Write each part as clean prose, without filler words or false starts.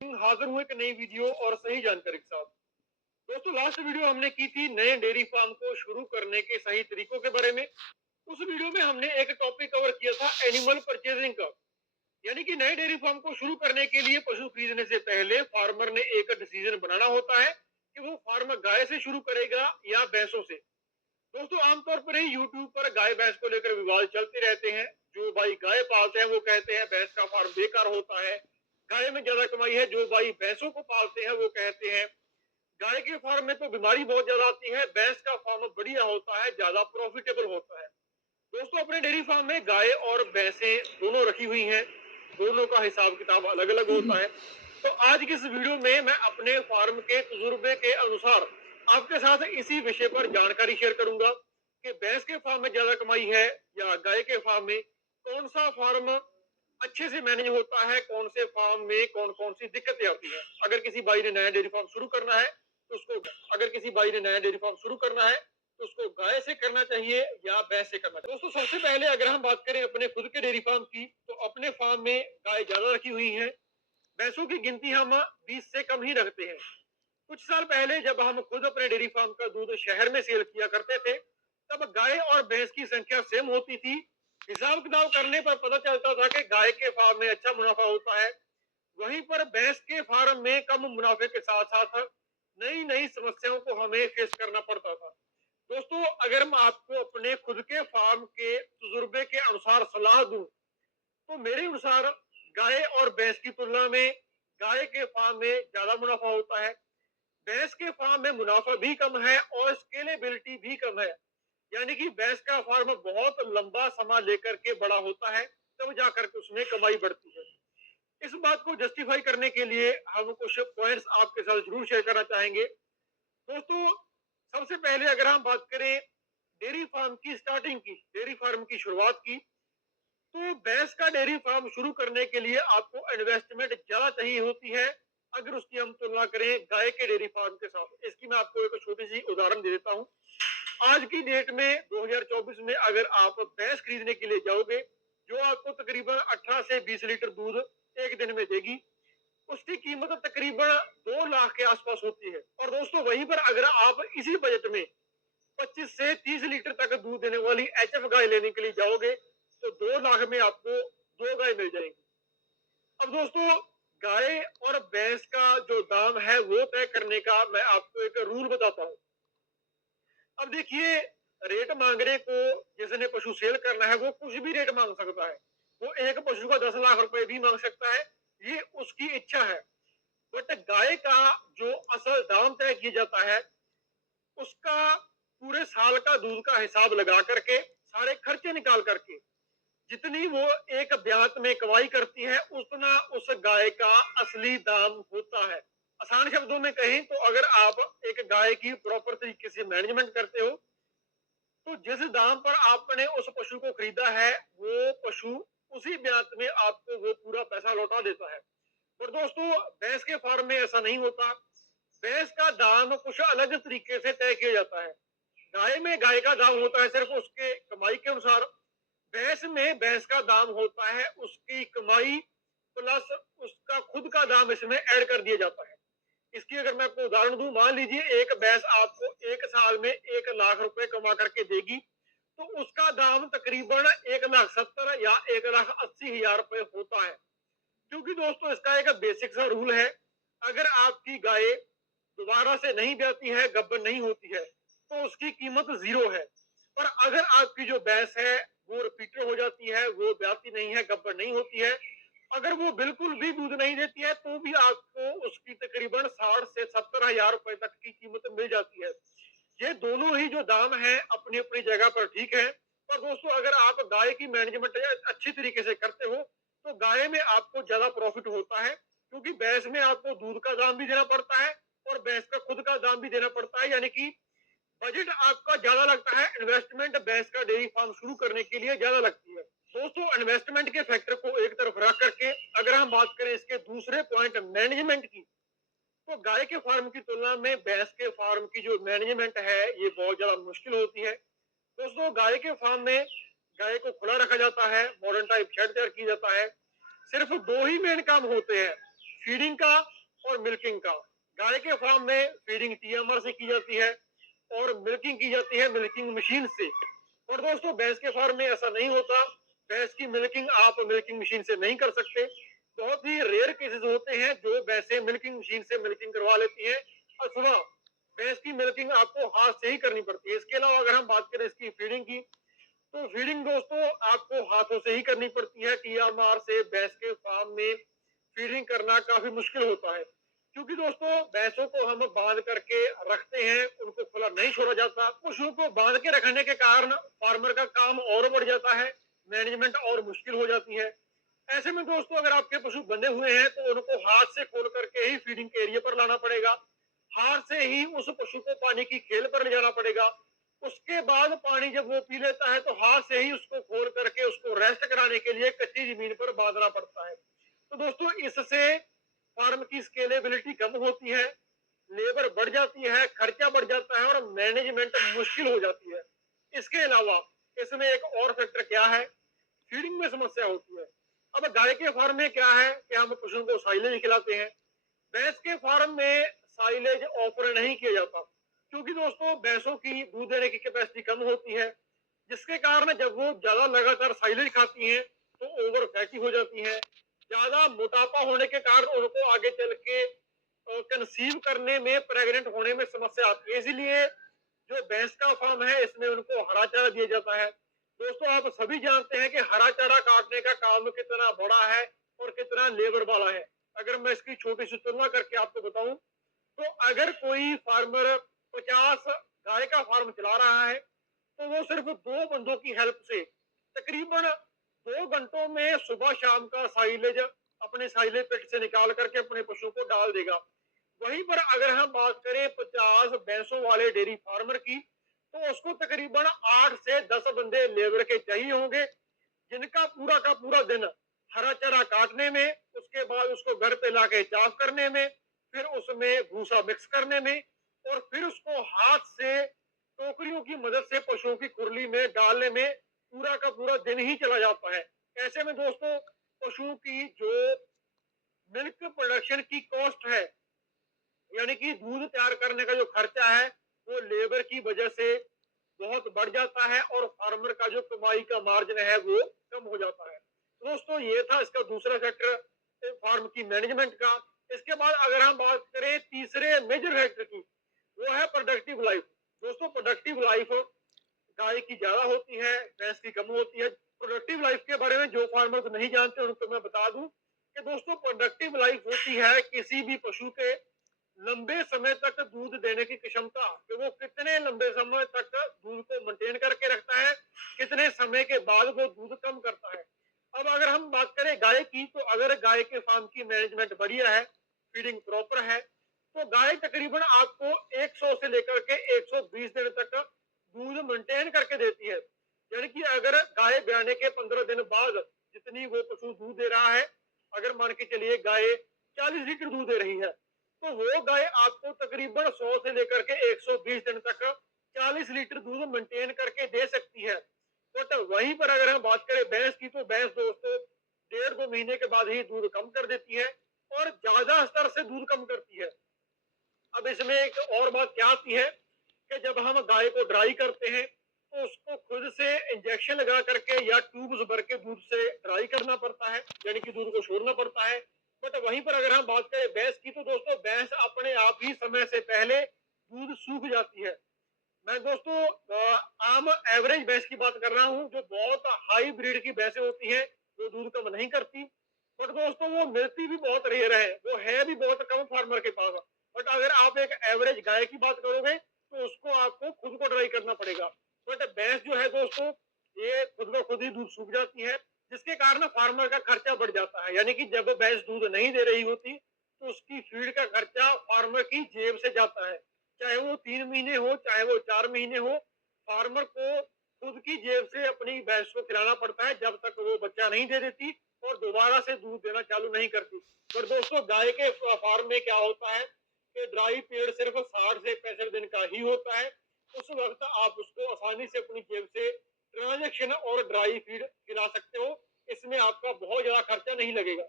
हाजिर हुए एक नई वीडियो और सही जानकारी के साथ। दोस्तों, लास्ट वीडियो हमने की थी नए डेयरी फार्म को शुरू करने के सही तरीकों के बारे में। उस वीडियो में हमने एक टॉपिक कवर किया था एनिमल परचेजिंग का, यानी कि नए डेयरी फार्म को शुरू करने के लिए पशु खरीदने से पहले फार्मर ने एक डिसीजन बनाना होता है कि वो फार्म गाय से शुरू करेगा या भैंसों से। दोस्तों, आमतौर पर ही यूट्यूब पर गाय भैंस को लेकर विवाद चलते रहते हैं। जो भाई गाय पालते हैं वो कहते हैं भैंस का फार्म बेकार होता है, गाय में ज्यादा कमाई है। जो भाई भैंसों को पालते हैं वो कहते हैं गाय के फार्म में तो बीमारी बहुत ज्यादा आती है, भैंस का फार्म बढ़िया होता है, ज्यादा प्रॉफिटेबल होता है। दोस्तों, अपने डेयरी फार्म में गाय और भैंसें दोनों रखी हुई हैं, दोनों का हिसाब किताब अलग अलग होता है। तो आज की इस वीडियो में मैं अपने फार्म के तजुर्बे के अनुसार आपके साथ इसी विषय पर जानकारी शेयर करूंगा कि भैंस के फार्म में ज्यादा कमाई है या गाय के फार्म में, कौन सा फार्म अच्छे से मैनेज होता है, कौन से फार्म में कौन कौन सी दिक्कतें आती हैं। अगर किसी भाई ने नया डेयरी फार्म शुरू करना है तो उसको अगर किसी भाई ने नया डेयरी फार्म शुरू करना है तो उसको गाय से करना चाहिए या भैंस से करना चाहिए। दोस्तों, सबसे पहले अगर हम बात करें अपने खुद के डेयरी फार्म की, तो अपने फार्म में गाय ज्यादा रखी हुई है, भैंसों की गिनती हम 20 से कम ही रखते हैं। कुछ साल पहले जब हम खुद अपने डेयरी फार्म का दूध शहर में सेल किया करते थे, तब गाय और भैंस की संख्या सेम होती थी। हिसाब किताब करने पर पता चलता था कि गाय के फार्म में अच्छा मुनाफा होता है, वहीं पर भैंस के फार्म में कम मुनाफे के साथ साथ नई नई समस्याओं को हमें फेस करना पड़ता था। दोस्तों, अगर मैं आपको अपने खुद के फार्म के तजुर्बे के अनुसार सलाह दूं, तो मेरे अनुसार गाय और भैंस की तुलना में गाय के फार्म में ज्यादा मुनाफा होता है। भैंस के फार्म में मुनाफा भी कम है और स्केलेबिलिटी भी कम है, यानी कि भैंस का फार्म बहुत लंबा समय लेकर के बड़ा होता है, तब जाकर के उसमें कमाई बढ़ती है। इस बात को जस्टिफाई करने के लिए हम कुछ पॉइंट्स आपके साथ जरूर शेयर करना चाहेंगे। दोस्तों, सबसे पहले अगर हम बात करें डेयरी फार्म की स्टार्टिंग की, डेयरी फार्म की शुरुआत की, तो भैंस का डेयरी फार्म शुरू करने के लिए आपको इन्वेस्टमेंट ज्यादा चाहिए होती है अगर उसकी हम तुलना करें गाय के डेयरी फार्म के साथ। इसकी मैं आपको एक छोटी सी उदाहरण दे देता हूं। आज की डेट में 2024 में अगर आप भैंस खरीदने के लिए जाओगे, जो आपको तकरीबन 18 से 20 लीटर दूध एक दिन में देगी, उसकी कीमत तकरीबन 2 लाख के आसपास होती है। और दोस्तों, वहीं पर अगर आप इसी बजट में 25 से 30 लीटर तक दूध देने वाली एचएफ गाय लेने के लिए जाओगे, तो 2 लाख में आपको 2 गाय मिल जाएंगी। अब दोस्तों, गाय और भैंस का जो दाम है वो तय करने का मैं आपको एक रूल बताता हूँ। अब देखिए, रेट मांगने को जिसने पशु सेल करना है वो कुछ भी रेट मांग सकता है। वो एक पशु का 10 लाख रुपए भी मांग सकता है, ये उसकी इच्छा है। बट गाय का जो असल दाम तय किया जाता है, उसका पूरे साल का दूध का हिसाब लगा करके, सारे खर्चे निकाल करके, जितनी वो एक ब्यात में कमाई करती है उतना उस गाय का असली दाम होता है। आसान शब्दों में कहें तो अगर आप एक गाय की प्रॉपर तरीके से मैनेजमेंट करते हो, तो जिस दाम पर आपने उस पशु को खरीदा है, वो पशु उसी ब्यात में आपको वो पूरा पैसा लौटा देता है। पर दोस्तों, भैंस के फार्म में ऐसा नहीं होता। भैंस का दाम कुछ अलग तरीके से तय किया जाता है। गाय में गाय का दाम होता है सिर्फ उसके कमाई के अनुसार, भैंस में भैंस का दाम होता है उसकी कमाई प्लस उसका खुद का दाम इसमें ऐड कर दिया जाता है। इसकी अगर मैं आपको उदाहरण दूं, मान लीजिए एक भैंस आपको एक साल में 1 लाख रुपए कमा करके देगी, तो उसका दाम तकरीबन 1,70,000 या 1,80,000 रुपए होता है। क्योंकि दोस्तों, इसका एक बेसिक सा रूल है, अगर आपकी गाय दोबारा से नहीं ब्याती है, गब्बर नहीं होती है, तो उसकी कीमत जीरो है। पर अगर आपकी जो भैंस है वो रिपीटर हो जाती है, वो ब्याती नहीं है, गब्बर नहीं होती है, अगर वो बिल्कुल भी दूध नहीं देती है, तो भी आपको उसकी तकरीबन 60 से 70,000 रुपए तक की कीमत मिल जाती है। ये दोनों ही जो दाम है अपनी अपनी जगह पर ठीक है। पर दोस्तों, अगर आप गाय की मैनेजमेंट अच्छी तरीके से करते हो, तो गाय में आपको ज्यादा प्रॉफिट होता है, क्योंकि भैंस में आपको दूध का दाम भी देना पड़ता है और भैंस का खुद का दाम भी देना पड़ता है, यानी कि बजट आपका ज्यादा लगता है। इन्वेस्टमेंट भैंस का डेयरी फार्म शुरू करने के लिए ज्यादा लगती है। दोस्तों, इन्वेस्टमेंट के फैक्टर को एक तरफ रख करके अगर हम बात करें इसके दूसरे पॉइंट मैनेजमेंट की, तो गाय के फार्म की तुलना में भैंस के फार्म की जो मैनेजमेंट है ये बहुत ज्यादा मुश्किल होती है। दोस्तों, गाय के फार्म में गाय को खुला रखा जाता है, मॉडर्न टाइप शेड तैयार किया जाता है। सिर्फ दो ही मेन काम होते हैं। फीडिंग का और मिल्किंग का। गाय के फार्म में फीडिंग टीएमआर से की जाती है और मिल्किंग की जाती है मिल्किंग मशीन से। और दोस्तों भैंस के फार्म में ऐसा नहीं होता। भैंस की मिल्किंग आप मिल्किंग मशीन से नहीं कर सकते। बहुत ही रेयर केसेस होते हैं जो भैंसें मिल्किंग मशीन से मिल्किंग करवा लेती हैं, अथवा भैंस की मिल्किंग आपको हाथ से ही करनी पड़ती है। इसके अलावा अगर हम बात करें इसकी फीडिंग की, तो फीडिंग दोस्तों आपको हाथों से ही करनी पड़ती है। टीएमआर से भैंस के फार्म में फीडिंग करना काफी मुश्किल होता है, क्योंकि दोस्तों भैंसों को हम बांध करके रखते हैं, उनको खुला नहीं छोड़ा जाता। पशुओं को बांध के रखने के कारण फार्मर का काम और बढ़ जाता है, मैनेजमेंट और मुश्किल हो जाती है। ऐसे में दोस्तों अगर आपके पशु बंधे हुए हैं तो उनको हाथ से खोल करके ही फीडिंग के एरिया पर लाना पड़ेगा, हाथ से ही उस पशु को पानी की खेल पर ले जाना पड़ेगा। उसके बाद पानी जब वो पी लेता है तो हाथ से ही उसको खोल करके उसको रेस्ट कराने के लिए कच्ची जमीन पर बांधना पड़ता है। तो दोस्तों इससे फार्म की स्केलेबिलिटी कम होती है, लेबर बढ़ जाती है, खर्चा बढ़ जाता है और मैनेजमेंट मुश्किल हो जाती है। इसके अलावा इसमें एक और फैक्टर क्या है, फीडिंग में समस्या होती है। अब गाय के फार्म में क्या है कि हम पशुओं को साइलेज खिलाते हैं। भैंस के फार्म में साइलेज ऑफर नहीं किया जाता, क्योंकि दोस्तों भैंसों की दूध देने की कैपेसिटी कम होती है, जिसके कारण जब वो ज्यादा लगातार साइलेज खाती हैं तो ओवर फैटी हो जाती हैं। ज्यादा मोटापा होने के कारण उनको आगे चल के कंसीव करने में, प्रेग्नेंट होने में समस्या आती है। इसलिए जो भैंस का फार्म है इसमें उनको हरा चारा दिया जाता है। दोस्तों आप सभी जानते हैं कि हरा चारा काटने का काम कितना बड़ा है और कितना लेबर वाला है। अगर मैं इसकी छोटी सी तुलना करके आपको बताऊं, तो अगर कोई फार्मर 50 गाय का फार्म चला रहा है तो वो सिर्फ 2 बंदों की हेल्प से तकरीबन 2 घंटों में सुबह शाम का साइलेज अपने साइलेज पेट से निकाल करके अपने पशु को डाल देगा। वहीं पर अगर हम बात करें 50 भैंसों वाले डेयरी फार्मर की, तो उसको तकरीबन 8 से 10 बंदे लेबर के चाहिए होंगे, जिनका पूरा का पूरा दिन हरा चारा काटने में, उसके बाद उसको घर पे लाके साफ करने में, फिर उसमें भूसा मिक्स करने में, और फिर उसको हाथ से टोकरियों की मदद से पशुओं की खुरली में डालने में पूरा का पूरा दिन ही चला जाता है। ऐसे में दोस्तों पशुओं की जो मिल्क प्रोडक्शन की कॉस्ट है, यानी कि दूध तैयार करने का जो खर्चा है, वो लेबर की वजह से बहुत बढ़ जाता है और फार्मर का जो कमाई का मार्जिन है वो कम हो जाता है। तो दोस्तों ये था इसका दूसरा फैक्टर फार्म की मैनेजमेंट का। इसके बाद अगर हम बात करें तीसरे मेजर फैक्टर की, वो है प्रोडक्टिव लाइफ। दोस्तों प्रोडक्टिव लाइफ गाय की ज्यादा होती है, भैंस की कम होती है। प्रोडक्टिव लाइफ के बारे में जो फार्मर नहीं जानते उनको मैं बता दूं कि दोस्तों प्रोडक्टिव लाइफ होती है किसी भी पशु के लंबे समय तक दूध देने की क्षमता, कि वो कितने लंबे समय तक दूध को मेंटेन करके रखता है, कितने समय के बाद वो दूध कम करता है। अब अगर हम बात करें गाय की, तो अगर गाय के फार्म की मैनेजमेंट बढ़िया है, फीडिंग प्रॉपर है, तो गाय तकरीबन आपको 100 से लेकर के 120 दिन तक दूध मेंटेन करके देती है। यानी कि अगर गाय ब्याने के 15 दिन बाद जितनी वो पशु दूध दे रहा है, अगर मान के चलिए गाय 40 लीटर दूध दे रही है, तो वो गाय आपको तकरीबन 100 से लेकर के 120 दिन तक 40 लीटर दूध मेंटेन करके दे सकती है। बट वहीं पर अगर हम बात करें भैंस की, तो भैंस दोस्तों 1.5-2 महीने के बाद ही दूध कम कर देती है और ज्यादा स्तर से दूध कम करती है। अब इसमें एक और बात क्या आती है कि जब हम गाय को ड्राई करते हैं तो उसको खुद से इंजेक्शन लगा करके या ट्यूब्स भर के दूध से ड्राई करना पड़ता है, यानी कि दूध को छोड़ना पड़ता है। बट वहीं पर अगर हम बात करें भैंस की, तो दोस्तों भैंस अपने आप ही समय से पहले दूध सूख जाती है। मैं दोस्तों आम एवरेज भैंस की बात कर रहा हूँ, जो बहुत हाई ब्रीड की भैंसें होती हैं वो दूध कम नहीं करती। बट दोस्तों वो मिलती भी बहुत रेयर है, वो है भी बहुत कम फार्मर के पास। बट अगर आप एक एवरेज गाय की बात करोगे तो उसको आपको खुद को ड्राई करना पड़ेगा। बट भैंस जो है दोस्तों, ये खुद ब खुद ही दूध सूख जाती है, जिसके कारण फार्मर का खर्चा बढ़ जाता है। यानी कि जब भैंस दूध नहीं दे रही होती तो उसकी फीड का खर्चा फार्मर की जेब से जाता है, चाहे वो 3 महीने हो चाहे वो 4 महीने हो। फार्मर को खुद की जेब से अपनी भैंस को खिलाना पड़ता है जब तक वो बच्चा नहीं दे देती और दोबारा से दूध देना चालू नहीं करती। पर दोस्तों गाय के फार्म में क्या होता है कि ड्राई पीरियड सिर्फ 60 से 65 दिन का ही होता है। उस वक्त आप उसको आसानी से अपनी जेब से ट्रांजेक्शन और ड्राई फीड खिला सकते हो, इसमें आपका बहुत ज्यादा खर्चा नहीं लगेगा।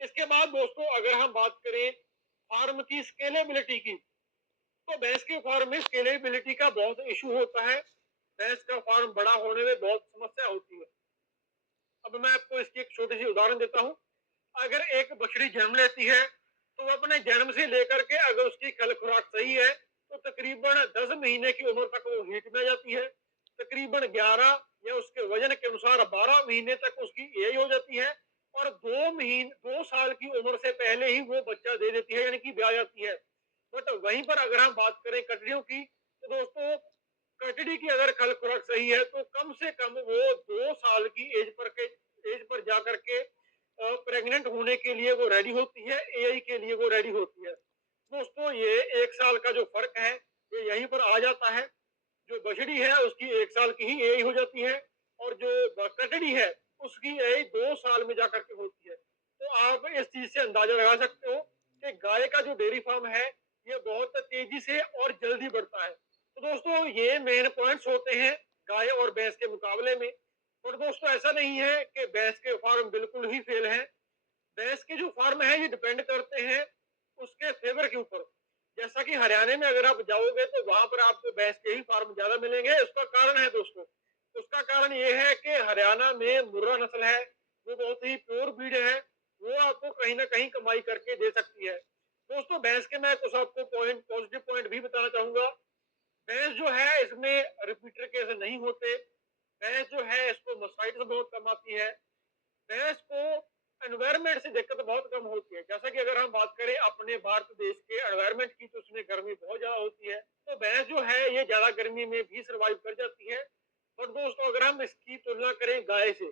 इसके बाद दोस्तों अगर हम बात करें फार्म की स्केलेबिलिटी की, तो भैंस के फार्म में स्केलेबिलिटी का बहुत इशू होता है। भैंस का फार्म बड़ा होने में बहुत समस्या होती है। अब मैं आपको इसकी एक छोटी सी उदाहरण देता हूँ। अगर एक बछड़ी जन्म लेती है तो वो अपने जन्म से लेकर के अगर उसकी खल खुराक सही है तो तकरीबन 10 महीने की उम्र तक वो हीट में जाती है। तकरीबन 11 या उसके वजन के अनुसार 12 महीने तक उसकी एज हो जाती है और 2 साल की उम्र से पहले ही वो बच्चा दे देती है, यानी कि ब्याह जाती है। बट वहीं पर अगर हम बात करें कटड़ियों की, तो दोस्तों कटड़ी की अगर खल खुराक सही है तो कम से कम वो 2 साल की एज पर जा करके प्रेग्नेंट होने के लिए वो रेडी होती है, एआई के लिए वो रेडी होती है। दोस्तों ये 1 साल का जो फर्क है ये यहीं पर आ जाता है। जो बछड़ी है उसकी 1 साल की ही एज हो जाती है और जो कटड़ी है उसकी एज 2 साल में जाकर के होती है। तो आप इस चीज से अंदाजा लगा सकते हो कि गाय का जो डेयरी फार्म है ये बहुत तेजी से और जल्दी बढ़ता है। तो दोस्तों ये मेन पॉइंट्स होते हैं गाय और भैंस के मुकाबले में। और दोस्तों ऐसा नहीं है कि भैंस के फार्म बिल्कुल ही फेल है। भैंस के जो फार्म है ये डिपेंड करते हैं उसके फेवर के ऊपर। जैसा कि हरियाणा में अगर आप जाओगे तो वहां पर आपको भैंस के ही फार्म ज्यादा मिलेंगे। उसका कारण है दोस्तों, उसका कारण ये है कि हरियाणा में मुर्रा नस्ल है, वो बहुत ही प्योर ब्रीड है, वो आपको कहीं ना कहीं कमाई करके दे सकती है। दोस्तों भैंस के मैं कुछ आपको पॉजिटिव पॉइंट भी बताना चाहूंगा। भैंस जो है इसमें रिपीटर केस नहीं होते। भैंस जो है इसको मस्टाइटिस बहुत कम आती है। भैंस को एनवायरमेंट से दिक्कत बहुत कम होती है। जैसा कि अगर हम बात करें अपने भारत देश के एनवायरमेंट की तो उसमें गर्मी बहुत ज्यादा होती है, तो भैंस जो है ये ज्यादा गर्मी में भी सर्वाइव कर जाती है। और दोस्तों अगर हम इसकी तुलना करें गाय से,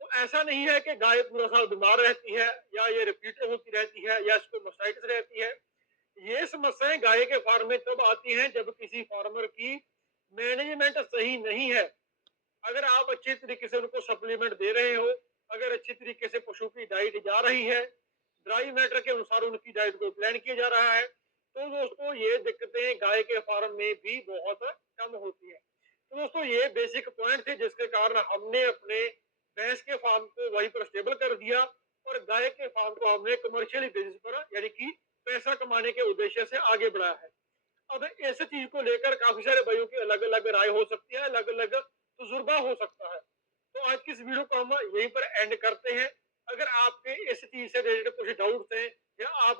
तो ऐसा नहीं है कि गाय पूरा साल बीमार रहती है या ये रिपीटर होती रहती है या इसको मस्टाइटिस रहती है। ये समस्याएं गाय के फार्म में तब आती हैं जब किसी फार्मर की मैनेजमेंट सही नहीं है। अगर आप अच्छे तरीके से उनको सप्लीमेंट दे रहे हो, अगर अच्छी तरीके से पशु की डाइट जा रही है, ड्राई मैटर के अनुसार उनकी डाइट को प्लान किया जा रहा है, तो दोस्तों ये दिक्कतें गाय के फार्म में भी बहुत कम होती है। तो दोस्तों ये बेसिक पॉइंट थे जिसके कारण हमने अपने भैंस के फार्म को वहीं पर स्टेबल कर दिया और गाय के फार्म को हमने कमर्शियली बेसिस पर यानी कि पैसा कमाने के उद्देश्य से आगे बढ़ाया है। अब इस चीज को लेकर काफी सारे भाइयों की अलग अलग राय हो सकती है, अलग अलग तजुर्बा हो सकता है। तो आज की इस वीडियो को हम यहीं पर एंड करते हैं। अगर आपके इस चीज से रिलेटेड कुछ डाउट्स हैं या आप